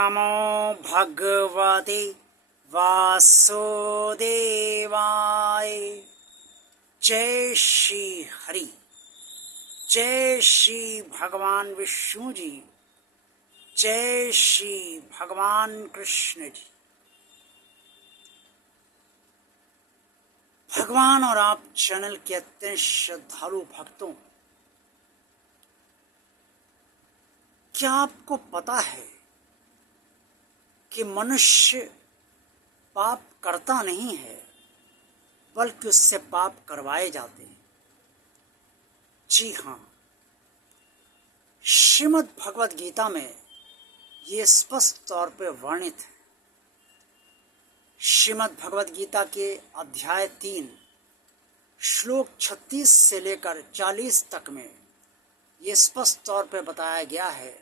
नमो भगवते वासुदेवाय। जय श्री हरि, जय श्री भगवान विष्णु जी, जय श्री भगवान कृष्ण जी। भगवान और आप चैनल के अत्यंत श्रद्धालु भक्तों, क्या आपको पता है कि मनुष्य पाप करता नहीं है बल्कि उससे पाप करवाए जाते हैं। जी हाँ, श्रीमद् भगवद गीता में ये स्पष्ट तौर पर वर्णित है। श्रीमद् भगवद गीता के अध्याय 3 श्लोक 36 से लेकर 40 तक में ये स्पष्ट तौर पर बताया गया है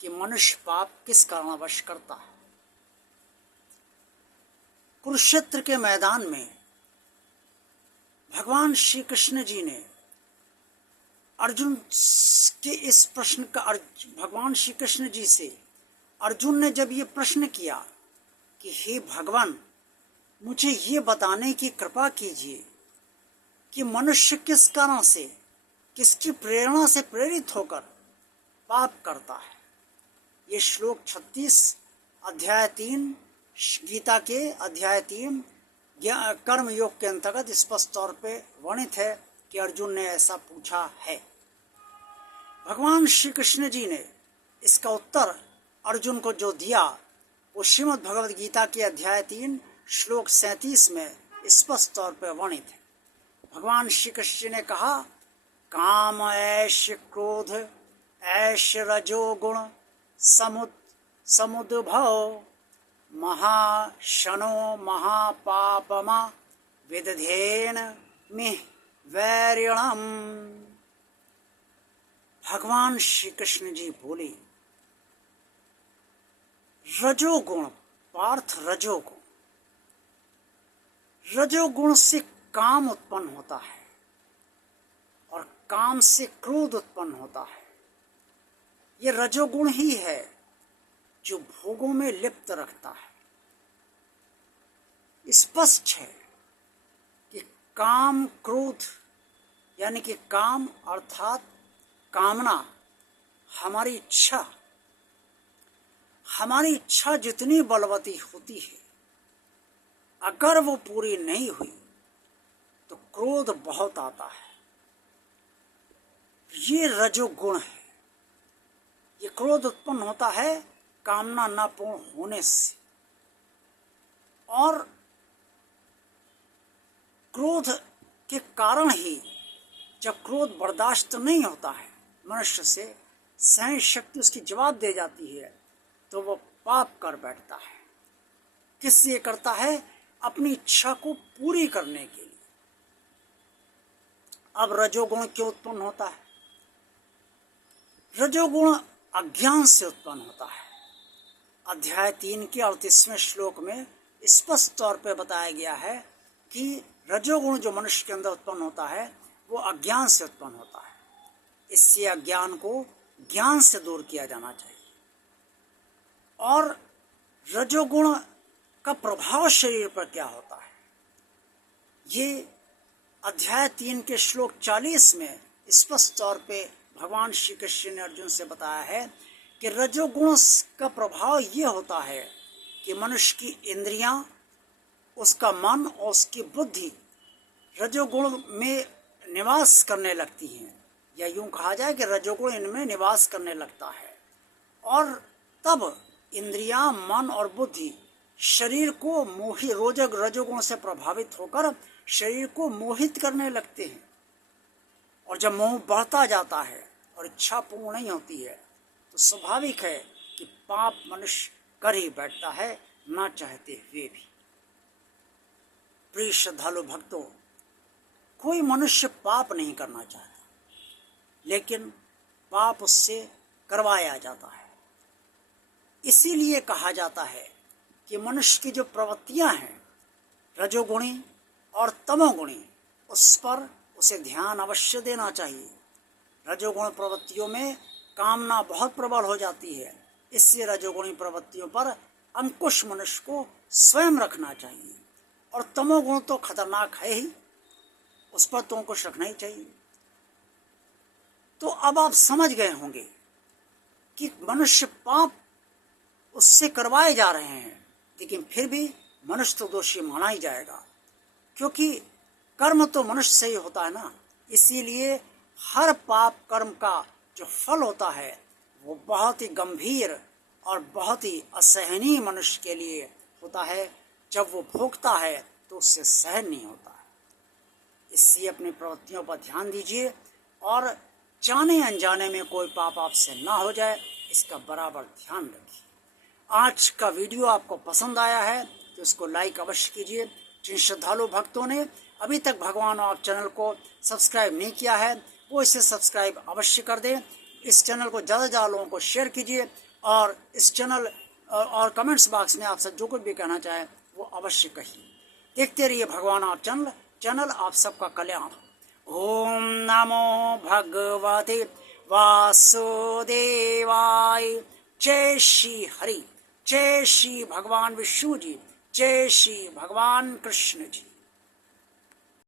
कि मनुष्य पाप किस कारणवश करता है। कुरुक्षेत्र के मैदान में भगवान श्री कृष्ण जी ने अर्जुन के इस प्रश्न का भगवान श्री कृष्ण जी से अर्जुन ने जब ये प्रश्न किया कि हे भगवान, मुझे ये बताने की कृपा कीजिए कि मनुष्य किस कारण से, किसकी प्रेरणा से प्रेरित होकर पाप करता है। ये श्लोक 36 अध्याय 3 गीता के अध्याय 3 कर्म योग के अंतर्गत स्पष्ट तौर पे वर्णित है कि अर्जुन ने ऐसा पूछा है। भगवान श्री कृष्ण जी ने इसका उत्तर अर्जुन को जो दिया वो श्रीमद् भगवद गीता के अध्याय 3 श्लोक 37 में स्पष्ट तौर पे वर्णित है। भगवान श्री कृष्ण ने कहा, काम ऐश क्रोध ऐश रजोगुण समुद्भव महाशनो महापापमा विदधेन मिह वैरिणम। भगवान श्री कृष्ण जी बोले, रजोगुण पार्थ रजोगुण, रजोगुण से काम उत्पन्न होता है और काम से क्रोध उत्पन्न होता है। ये रजोगुण ही है जो भोगों में लिप्त रखता है। स्पष्ट है कि काम क्रोध यानी कि काम अर्थात कामना, हमारी इच्छा जितनी बलवती होती है, अगर वो पूरी नहीं हुई तो क्रोध बहुत आता है। ये रजोगुण है। ये क्रोध उत्पन्न होता है कामना न पूर्ण होने से, और क्रोध के कारण ही जब क्रोध बर्दाश्त नहीं होता है मनुष्य से, सहन शक्ति उसकी जवाब दे जाती है, तो वो पाप कर बैठता है। किस लिए करता है? अपनी इच्छा को पूरी करने के लिए। अब रजोगुण क्यों उत्पन्न होता है? रजोगुण अज्ञान से उत्पन्न होता है। अध्याय 3 के 38वें श्लोक में स्पष्ट तौर पर बताया गया है कि रजोगुण जो मनुष्य के अंदर उत्पन्न होता है वो अज्ञान से उत्पन्न होता है। इससे अज्ञान को ज्ञान से दूर किया जाना चाहिए। और रजोगुण का प्रभाव शरीर पर क्या होता है, ये अध्याय 3 के श्लोक 40 में स्पष्ट तौर पे भगवान श्री कृष्ण ने अर्जुन से बताया है कि रजोगुण का प्रभाव ये होता है कि मनुष्य की इंद्रियां, उसका मन और उसकी बुद्धि रजोगुण में निवास करने लगती हैं, या यूं कहा जाए कि रजोगुण इनमें निवास करने लगता है। और तब इंद्रियां, मन और बुद्धि शरीर को रजोगुण से प्रभावित होकर शरीर को मोहित करने लगते हैं। और जब मोह बढ़ता जाता है और इच्छा पूर्ण नहीं होती है तो स्वाभाविक है कि पाप मनुष्य कर ही बैठता है, ना चाहते हुए भी। प्रिय श्रद्धालु भक्तों, कोई मनुष्य पाप नहीं करना चाहता, लेकिन पाप उससे करवाया जाता है। इसीलिए कहा जाता है कि मनुष्य की जो प्रवृत्तियां हैं रजोगुणी और तमोगुणी, उस पर उसे ध्यान अवश्य देना चाहिए। रजोगुण प्रवृत्तियों में कामना बहुत प्रबल हो जाती है, इससे रजोगुणी प्रवृत्तियों पर अंकुश मनुष्य को स्वयं रखना चाहिए। और तमोगुण तो खतरनाक है ही, उस पर तो अंकुश रखना ही चाहिए। तो अब आप समझ गए होंगे कि मनुष्य पाप उससे करवाए जा रहे हैं, लेकिन फिर भी मनुष्य तो दोषी माना ही जाएगा, क्योंकि कर्म तो मनुष्य से ही होता है ना। इसीलिए हर पाप कर्म का जो फल होता है वो बहुत ही गंभीर और बहुत ही असहनीय मनुष्य के लिए होता है। जब वो भोगता है तो उससे सहन नहीं होता है। इसलिए अपनी प्रवृत्तियों पर ध्यान दीजिए और जाने अनजाने में कोई पाप आपसे ना हो जाए, इसका बराबर ध्यान रखिए। आज का वीडियो आपको पसंद आया है तो इसको लाइक अवश्य कीजिए। जिन श्रद्धालु भक्तों ने अभी तक भगवान आप चैनल को सब्सक्राइब नहीं किया है वो इसे सब्सक्राइब अवश्य कर दें। इस चैनल को ज़्यादा से ज़्यादा लोगों को शेयर कीजिए और इस चैनल और कमेंट्स बॉक्स में आपसे जो कुछ भी कहना चाहें वो अवश्य कहिए। देखते रहिए भगवान आप चैनल आप सबका कल्याण। ओम नमो भगवते वासुदेवाय। जय श्री हरि, जय श्री भगवान विष्णु जी, जय श्री भगवान कृष्ण जी।